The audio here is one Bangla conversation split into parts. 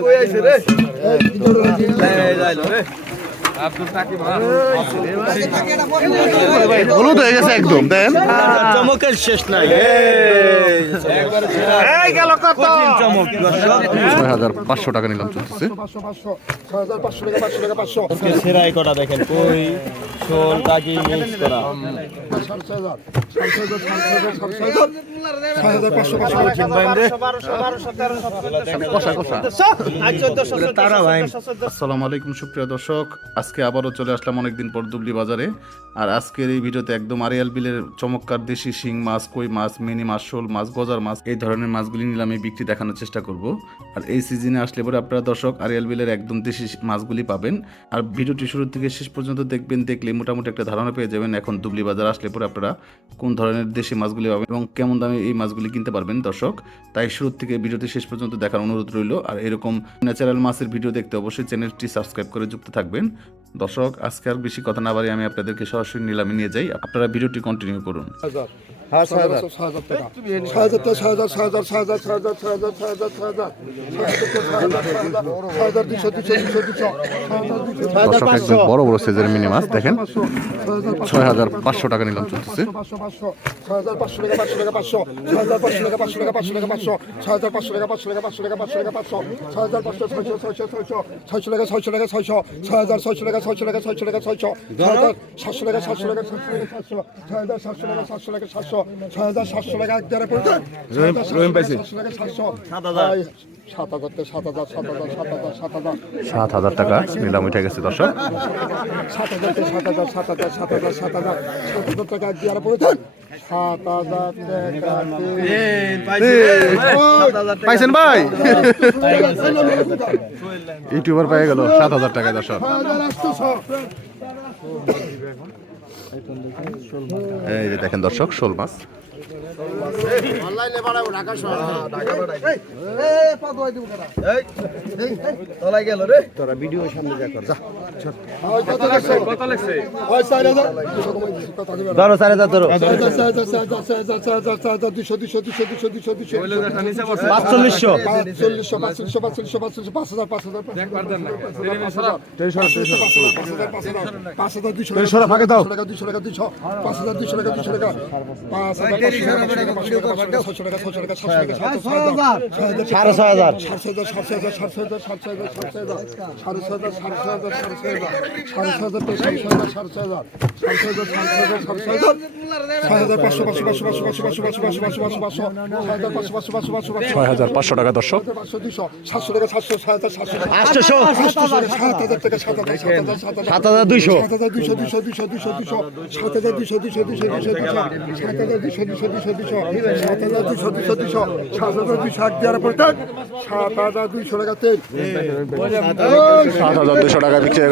কই আইছে রে হলুদ হয়ে গেছে একদম দেন চমকের শেষ নাই ছয় হাজার পাঁচশো টাকা নিলাম চলতেছে সেরাই কটা দেখেন কই শোল কাকি মিক্স করা আসসালামু আলাইকুম সুপ্রিয় দর্শক আজকে আবারও চলে আসলাম অনেকদিন পর দুবলি বাজারে। আর আজকের এই ভিডিওতে একদম আরিয়াল বিলের চমৎকার দেশি শিং মাছ, কই মাছ, মিনি মাছ, শোল মাছ, গজার মাছ, এই ধরনের মাছগুলি নিলামে বিক্রি দেখানোর চেষ্টা করব। আর এই সিজনে আসলে পরে আপনারা দর্শক আরিয়াল বিলের একদম দেশি মাছগুলি পাবেন। আর ভিডিওটি শুরু থেকে শেষ পর্যন্ত দেখবেন, দেখলে মোটামুটি একটা ধারণা পেয়ে যাবেন এখন দুবলি বাজার আসলে পরে আপনারা কোন ধরনের দেশি মাছগুলি পাবেন এবং কেমন দামে এই মাছগুলি কিনতে পারবেন দর্শক। তাই শুরু থেকে ভিডিওটি শেষ পর্যন্ত দেখার অনুরোধ রইল। আর এরকম ন্যাচারাল মাছের ভিডিও দেখতে অবশ্যই চ্যানেলটি সাবস্ক্রাইব করে যুক্ত থাকবেন। দর্শক, আজকে আর বেশি কথা না বাড়ি আমি আপনাদেরকে সরাসরি নিলামে নিয়ে যাই। আপনারা ভিডিওটি কন্টিনিউ করুন। হাজার ছয় হাজার ছয় হাজার টাকা ছয় হাজার টাকা ছয় হাজার ছয় হাজার ছয় হাজার ছয় হাজার ছয় হাজার ছয় হাজার ছয় হাজার ছয় হাজার দুশো দুশো দুশো দুশো দর্শক একদম বড় বড় সাইজের মিনি মাছ দেখেন ছয় হাজার পাঁচশো টাকা নিলাম চলতেছে টাকা টাকা টাকা টাকা টাকা টাকা টাকা টাকা টাকা ছয়শো ছয়শো ছয়শো ছয়শো টাকা ছয়শো টাকা ছয়শো ছয়শো টাকা ছয়শো টাকা ছয়শো টাকা ছয়শো সাতশো টাকা সাতশো টাকা সাতশো টাকা সাতশো ছয় হাজার সাতশো টাকা সাতশো এক টাকা সাত হাজার। সাত হাজার থেকে সাত হাজার সাত হাজার সাত হাজার সাত হাজার। সাত হাজার টাকা নিলাম উঠে গেছে দর্শক। সাত হাজার থেকে সাত হাজার সাত হাজার সাত হাজার সাত হাজার সাত হাজার টাকা এক পড়তে সাত হাজার টাকা পাইছেন ভাই? ইউটিউবার পেয়ে গেল সাত হাজার টাকা দর্শক। এই যে দেখেন দর্শক শোল মাছ। অনলাইনে বাড়াবো ঢাকা শহর ঢাকা তলায় গেল রে তোরা ভিডিও সামনে যা কর যা ধরো চার হাজার ধরো দুশো দুশো দুশো দুশো পাঁচ হাজার পাঁচ টাকা দুশো টাকা পাঁচ হাজার দুশো টাকা দুশো টাকা পাঁচ হাজার সাড়ে ছয় হাজার ছয় হাজার পাঁচশো টাকা দর্শক সাতশো টাকা সাতশো সাত হাজার সাতশো সাত হাজার টাকা সাত হাজার সাত হাজার দুইশো সাত হাজার দুইশো দুইশো দুইশো দুইশো দুইশো সাত হাজার দুইশো দুইশো দুইশো দুইশো দুইশো সাত হাজার দুইশো সাত হাজার হাজার দেওয়ার দুইশো টাকা তেল সাত হাজার দুশো টাকা বিক্রি হয়ে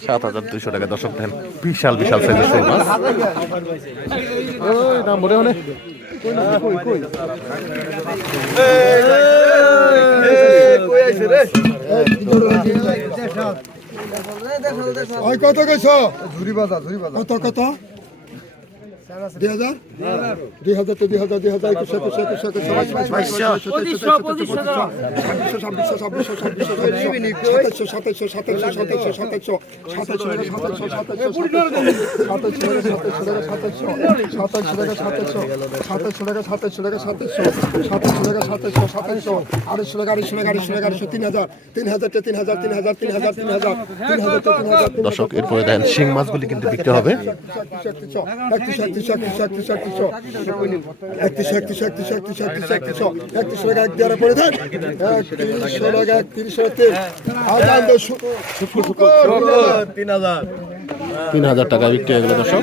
সাত হাজার টাকা বিশাল বিশাল কই কত কত ঝুরি বাজা ঝুড়ি বাজা কত কত দুই হাজার দুই হাজার তো দুই হাজার দুই হাজার একুশ একুশ একুশ একুশ ছাব্বিশশো ছাব্বিশশো ছাব্বিশশো সাতাইশশো সাতাইশশো সাতাইশশো সাতাইশশো সাতাইশশো সাতাইশশো সাতাইশশো টাকা সাতাইশশো টাকা সাতাইশশো সাতাইশশো টাকা সাতাইশশো সাতাইশশো আড়াইশো টাকা আড়াইশো টাকা আড়াইশো টাকা আড়াইশো তিন হাজার তিন হাজার তিন হাজার তিন হাজার তিন হাজার তিন হাজার তিন হাজার দর্শক এরপরে দেখেন শিং মাছগুলি কিন্তু বিক্রি হবে একত্রিশ একত্রিশ একত্রিশ একত্রিশশো একত্রিশ একত্রিশ একত্রিশ একত্রিশ একত্রিশ একত্রিশশো একত্রিশশো টাকা এক দেওয়ার পড়ে থাক একত্রিশশো টাকা একত্রিশশো তিন হাজার টাকা বিক্রি হয়ে গেল দর্শক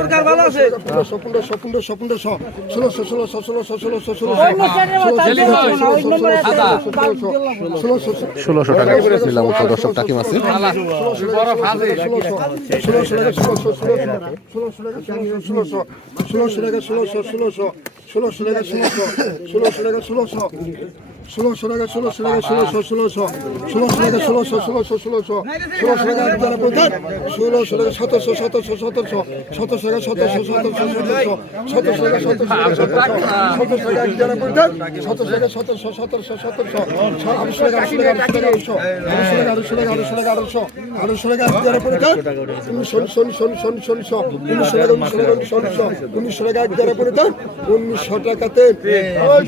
সরকার ভালো আছে পনেরোশো পনেরোশো পনেরোশো ষোলোশো ষোলোশো ষোলোশো ষোলোশো ষোলোশো ষোলোশো টাকা করে নিলাম দর্শক টাকি মাসে ষোলোশো টাকা ষোলোশো ষোলোশো ষোলোশো টাকা ষোলোশো ষোলোশো টাকা ষোলোশো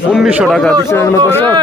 উনিশশো টাকা উনিশশো টাকা দিচ্ছে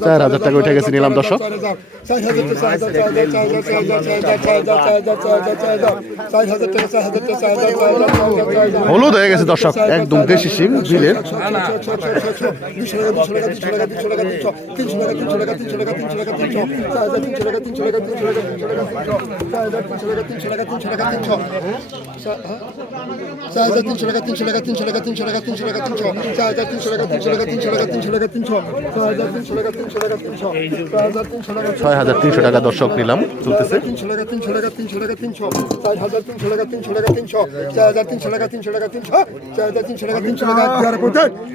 চার হাজার টাকা নিলাম দর্শক হলুদ হয়ে গেছে দর্শক একদম দেশি সিম ঝিলের তিনশো টাকা তিনশো টাকা তিনশো টাকা তিনশো টাকা তিনশো টাকা তিনশো টাকা তিনশো টাকা তিনশো শিং বিলের চার হাজার তিনশো টাকা তিনশো টাকা তিনশো টাকা তিনশো টাকা তিনশো টাকা তিনশো চার হাজার তিনশো টাকা তিনশো টাকা তিনশো টাকা তিনশো টাকা তিনশো চার হাজার তিনশো টাকা তিনশো টাকা তিনশো চার হাজার তিনশো টাকা ছয় হাজার তিনশো টাকা দর্শক নিলাম চলতেছে তিনশো টাকা তিনশো টাকা তিনশো টাকা তিনশো চার হাজার তিনশো টাকা তিনশো টাকা তিনশো চার হাজার তিনশো টাকা তিনশো টাকা তিনশো চার হাজার তিনশো টাকা তিনশো টাকা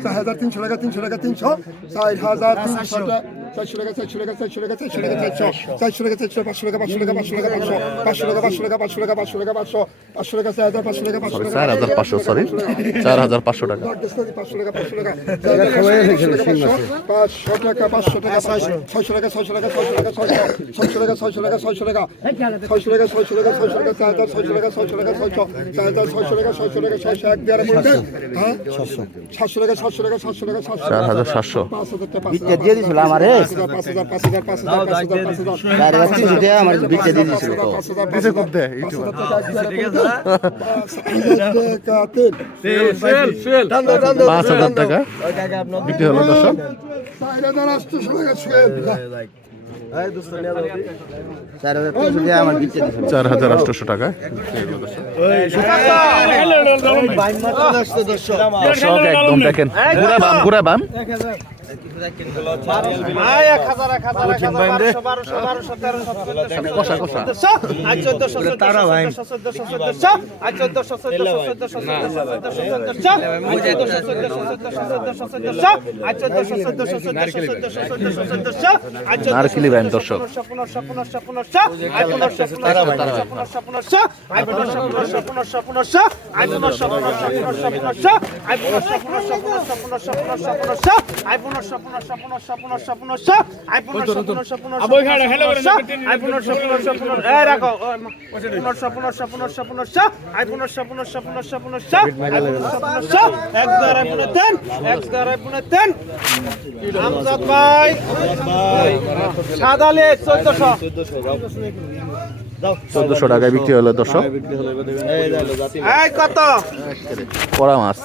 চার হাজার তিনশো টাকা তিনশো টাকা তিনশো চার হাজার তিনশো টাকা চারশো টাকা চারশো টাকা চারশো টাকা চারশো টাকা চারশো চারশো টাকা চারশো পাঁচশো টাকা পাঁচশো টাকা পাঁচশো টাকা পাঁচশো পাঁচশো টাকা পাঁচশো টাকা পাঁচশো টাকা পাঁচশো টাকা পাঁচশো টাকা চার হাজার পাঁচশো টাকা পাঁচশো টাকা চার হাজার পাঁচশো সরি চার হাজার পাঁচশো টাকা পাঁচশো টাকা পাঁচশো টাকা পাঁচশো টাকা পাঁচশো টাকা ছয়শো টাকা ছয়শো টাকা ছয়শো টাকা ছয়শো টাকা ছয়শো টাকা ছয়শো টাকা ছয়শো টাকা ছয়শো টাকা ছয়শো টাকা চার হাজার ছয়শো টাকা ছয়শো টাকা ছয়শো চার হাজার ছয়শো টাকা ছয়শো টাকা ছয়শো এক দেড় বলতে হ্যাঁ সাতশো টাকা সাতশো টাকা সাতশো টাকা সাতশো হাজার সাতশো পাঁচ হাজার টাকা চার হাজার আটশো টাকা। দর্শক একদম দেখেন। ঘুরা বাম বাম। নারকেলি বাইন দর্শক আইফোন চোদ্দশো টাকায় বিক্রি হলো দশ কত কড়া মাছ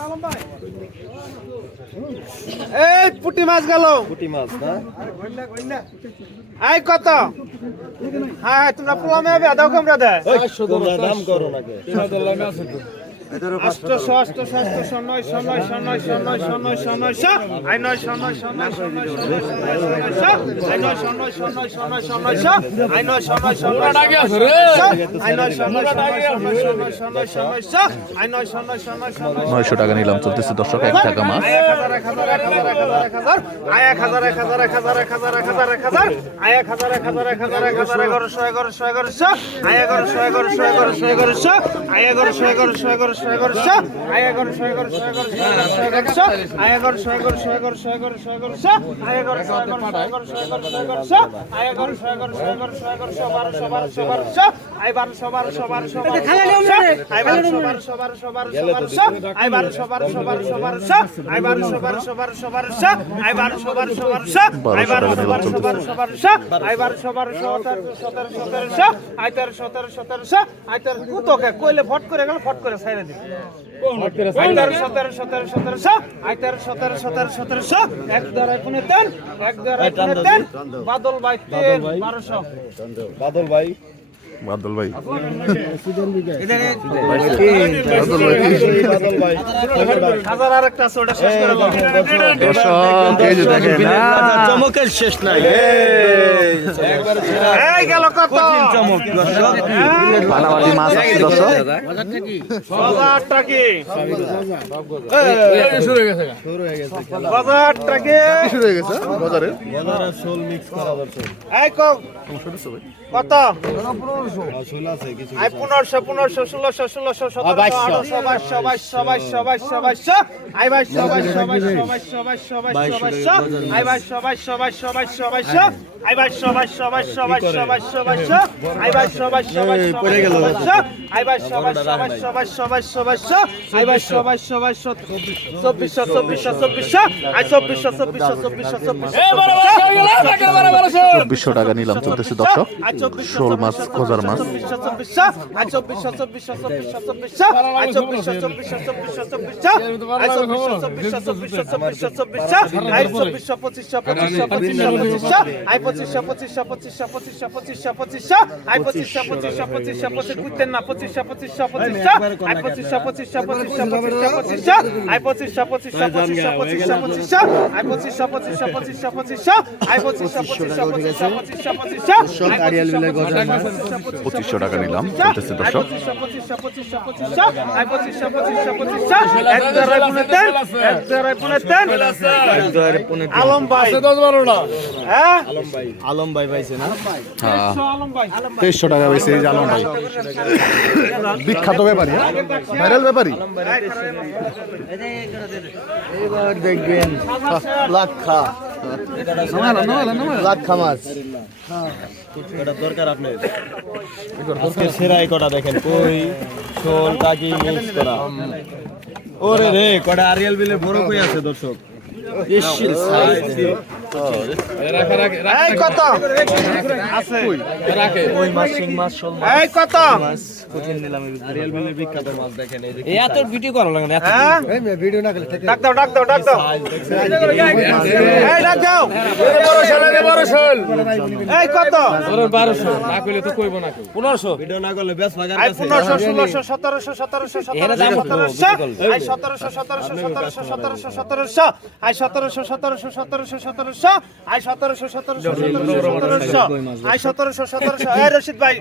এই পুটি মাছ গেল। পুটি মাছ না? আই কত? হ্যাঁ হ্যাঁ তোমরা পোলামে হবে দাও কমরা দে। আষ্টশো আষ্টশো আষ্টশো নয়শো নয়শো নয়শো নয়শো নয়শো নয়শো আই নয়শো নয়শো নয়শো নয়শো নয়শো নয়শো নয়শো নয়শো নয়শো আই নয়শো নয়শো নয়শো নয়শো আই নয়শো নয়শো নয়শো টাকা নিলাম চলতেছে দর্শক এক টাকা মাছ আয় এক হাজার এক হাজার এক হাজার এক হাজার এক হাজার এক হাজার এক হাজার এক হাজার এক হাজার এক হাজার এক হাজার এক হাজার এক হাজার এক হাজার এগারোশো এগারোশো এগারোশো এগারোশো এগারোশো এগারোশো এগারোশো আয় এগারোশো এগারোশো কইলে ফট করে গেল ফট করে বাদল ভাই বাদল ভাই বাদল ভাই। হাজার আর একটা আছে ওটা শেষ চমকের নাই। এই গেল কত? পানাবাজি মাছ আছে দর্শক। বাজার টাকি বাজার টাকি শুরু হয়ে গেছে। বাজারে গলার শোল মিক্স করা দর্শক কত? পনেরোশো পনেরোশো ষোলোশো ষোলোশো সতেরোশো আঠারোশো বাইশশো বাইশশো বাইশশো বাইশশো বাইশশো আই বাইশশো বাইশশো বাইশশো বাইশশো বাইশশো বাইশশো বাইশশো আই বাইশশো বাইশশো বাইশশো বাইশশো বাইশশো আই বাইশশো বাইশশো বাইশশো বাইশশো বাইশশো বাইশশো আই বাইশশো বাইশশো বাইশশো পড়ে গেল। বাইশশো আই বাইশশো বাইশশো বাইশশো বাইশশো বাইশশো বাইশশো আই বাইশশো বাইশশো বাইশশো চব্বিশশো চব্বিশশো চব্বিশশো আই চব্বিশশো চব্বিশশো চব্বিশশো চব্বিশশো চব্বিশশো টাকা নিলাম চলতেছে দর্শক শোল মাছ খোঁজার মাছ পঁচিশশো টাকা নিলাম চলতেছে দর্শক। আলম ভাই। হ্যাঁ? আলম ভাই। পাইছে না? হ্যাঁ। তেইশশো টাকা হয়েছে এই যে আলম ভাই। বিখ্যাত ব্যাপারী ভাইরাল ব্যাপারী। এবার দেখবেন লাক্ষা। দরকার আপনার? সেরা কটা দেখেন কই? শোল কাকি মিক্স করা। ওরে রে কটা আরিয়াল বিলে বড় কই আছে দর্শক? কত? আছে। কই? মাছ শিং মাছ শোল এই কত? এত ভিডিও করা লাগে না এত হ্যাঁ? ডাক দাও ডাক দাও ডাক দাও। এই ডাক দাও। এই কত? বারোশো। না করলে তো কইব না পনেরোশো। ভিডিও না করলে বেশ পনেরোশো ষোলোশো সতেরোশো সতেরোশো সতেরোশো সতেরোশো আই সতেরোশো সতেরোশো সতেরোশো সতেরোশো সতেরোশো আই সতেরোশো সতেরোশো সতেরোশো সতেরোশো আই সতেরোশো সতেরোশো সতেরোশো সতেরোশো আই সতেরোশো সতেরোশো এই রশিদ ভাই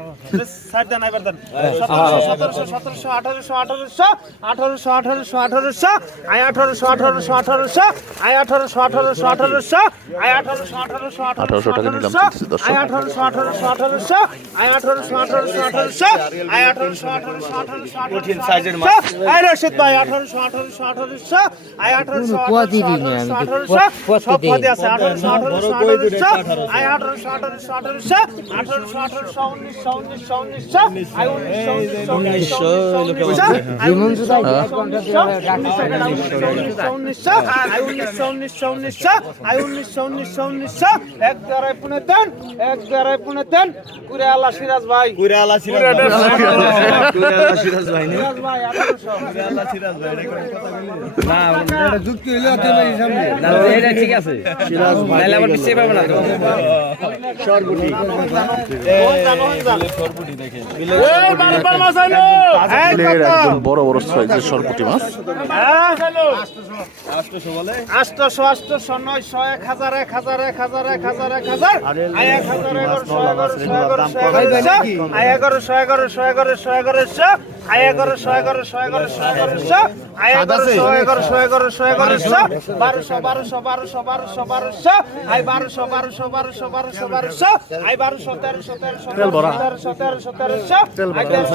সাইড দেন এবার দেন। সতেরোশো আঠারোশো আঠারোশো আঠারোশো আঠারোশো আঠারোশো আই আঠারোশো আঠারোশো আঠারোশো আই আঠারোশো আঠারোশো আঠারোশো আই আঠারোশো আঠারোশো আঠারোশো আই আঠারোশো আঠারোশো আঠারোশো আই আঠারোশো আঠারোশো আঠারোশো আই আঠারোশো আঠারোশো আঠারোশো কঠিন সাইজের মাছ আই রশিদ ভাই আঠারোশো আঠারোশো আঠারোশো আই আঠারোশো আঠারোশো আঠারোশো সব পদে আছে আঠারোশো আঠারোশো আঠারোশো আই আঠারোশো আঠারোশো আঠারোশো আঠারোশো আঠারোশো উনিশশো উনিশশো উনিশশো আই উনিশশো এক দ্বারাই পুনে দেন এক দ্বারাই পুনে দেন কুরে আলা সিরাজ ভাই কুইরা আলা সিরাজ ভাই সিরাজ ভাই ভাই এটা কোনো কথা বলি না, এটা ঠিক আছে না? একদম বড় বড় সাইজের সরপুটি মাছ। হ্যাঁ? আটশোশো আটশোশো নয়শো এক হাজার এক হাজার এক হাজার এক হাজার এক হাজার। এগারোশো এগারোশো এগারোশো এগারোশো এগারোশো এগারোশো এগারোশো এগারোশো এগারোশো এগারোশো এগারোশো এগারোশো বারোশো বারোশো বারোশো বারোশো বারোশো আয় বারোশো বারোশো বারোশো বারোশো বারোশো আয় বারোশো তেরোশো তেরোশো তেরোশো তেরোশো তেরোশো তেরোশো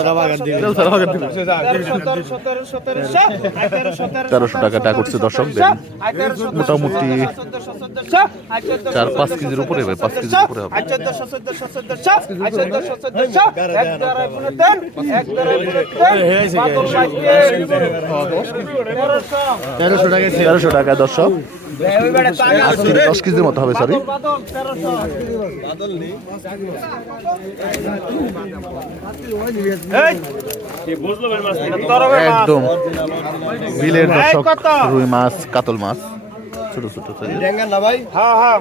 তেরোশো তেরোশো তেরোশো আয় তেরোশো তেরোশো টাকা টাকা করছে দর্শক মোটামুটি চার পাঁচ কেজির উপরে হবে পাঁচ কেজির উপরে হবে তেরোশো টাকা তেরোশো টাকা দর্শক আট কেজি দশ কেজির মতো হবে সরি একদম বিলের দর্শক রুই মাছ কাতল মাছ। ছোট ছোট ড্যাঙ্গার না ভাই হ্যাঁ হ্যাঁ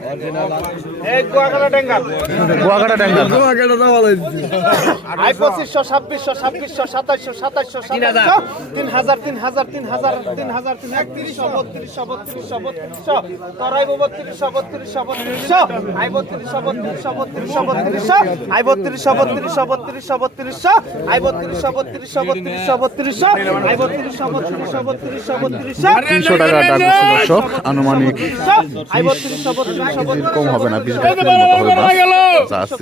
এই গোয়াগাড়া ড্যাঙ্গার গোয়াগাড়া ড্যাঙ্গার গোয়াগাড়া দাও বলে দিছি আই 2500 2600 2700 2700 2700 3000 3000 3000 3000 3100 3200 3200 3200 3200 3200 আই 3200 3200 আই 3200 3200 3200 আই 3200 3200 3200 আই 3200 3200 3200 আই অনেক কম হবে না বিশ বাইশ মতো হবে যা আছে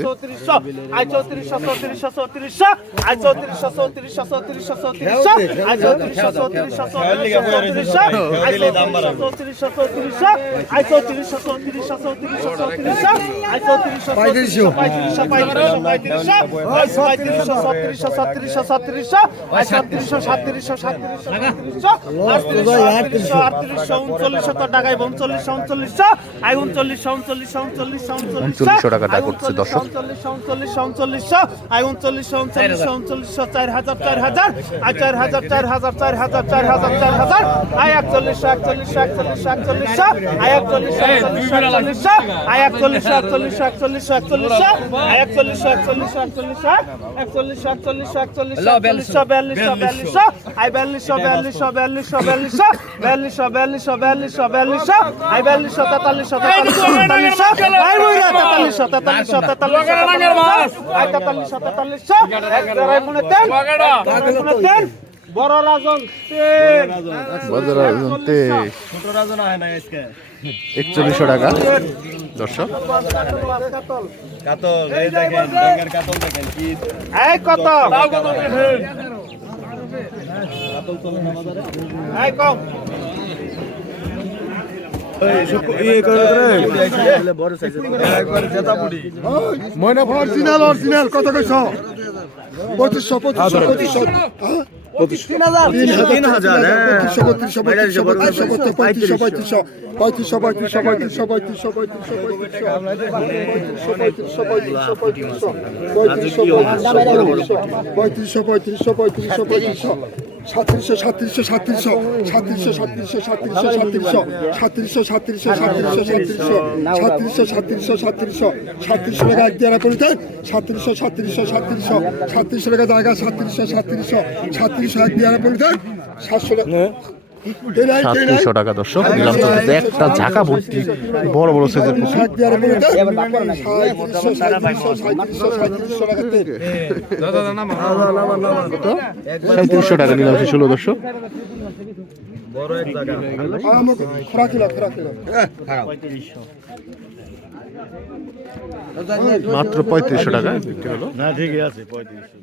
সাতত্রিশশো সাতত্রিশশো সাতত্রিশশো আটত্রিশশো আটত্রিশশো উনচল্লিশ টাকায় উনচল্লিশশো উনচল্লিশশো আই উনচল্লিশশো উনচল্লিশশো উনচল্লিশশো উনচল্লিশশো টাকা টাকা করছে দর্শক উনচল্লিশশো উনচল্লিশশো আই উনচল্লিশশো উনচল্লিশশো উনচল্লিশশো চার হাজার চার হাজার আই চার হাজার চার হাজার চার হাজার চার হাজার চার হাজার আই একচল্লিশশো একচল্লিশশো একচল্লিশশো একচল্লিশশো আই একচল্লিশশো একচল্লিশশো একচল্লিশশো আই একচল্লিশশো একচল্লিশশো একচল্লিশশো একচল্লিশশো আই একচল্লিশশো একচল্লিশশো একচল্লিশশো একচল্লিশশো একচল্লিশশো একচল্লিশশো একচল্লিশশো বিয়াল্লিশশো বিয়াল্লিশশো আই বিয়াল্লিশশো বিয়াল্লিশশো বিয়াল্লিশশো বিয়াল্লিশশো বিয়াল্লিশশো বিয়াল্লিশশো বিয়াল্লিশশো বিয়াল্লিশশো আই বিয়াল্লিশশো তেতাল্লিশশো তেতাল্লিশশো তেতাল্লিশশো আই বইরা তেতাল্লিশশো তেতাল্লিশশো তেতাল্লিশশো আই তেতাল্লিশশো তেতাল্লিশশো এক মনে তেন মনে তেন বড় রাজন তেন বাজার তে ছোট রাজন হয় না আজকে একচল্লিশশো টাকা দর্শক কাতল এই দেখেন ডেঙ্গার কাতল দেখেন কি এই কত ময়না ফোন অরিজিনাল অরিজিনাল কত কইছ পঁচিশশো পঁচিশশো পঁচিশশো পঁয়ত্রিশশো পঁয়ত্রিশশো পঁয়ত্রিশশো পঁয়ত্রিশশো সাতত্রিশশো সাতত্রিশশো সাতত্রিশশো সাতত্রিশশো সাতত্রিশশো সাতত্রিশশো সাতত্রিশশো সাতত্রিশশো সাতত্রিশশো সাতত্রিশশো সাতত্রিশশো সাতত্রিশশো সাতত্রিশশো টাকা এক দেড়া করে দেন সাতত্রিশশো সাতত্রিশশো সাতত্রিশশো সাতত্রিশশো টাকা জায়গা সাতত্রিশশো সাতত্রিশশো সাতত্রিশশো এক দেড়া করে দেন সাতশো টাকা সাতশো টাকা, দর্শক। নিলাম একটা ঝাঁকা ভর্তি বড় বড় সাইজের সাঁত্রিশশো টাকা নিলাম, শেষ হলো, দর্শক। মাত্র পঁয়ত্রিশশো টাকা না, ঠিকই আছে, পঁয়ত্রিশশো।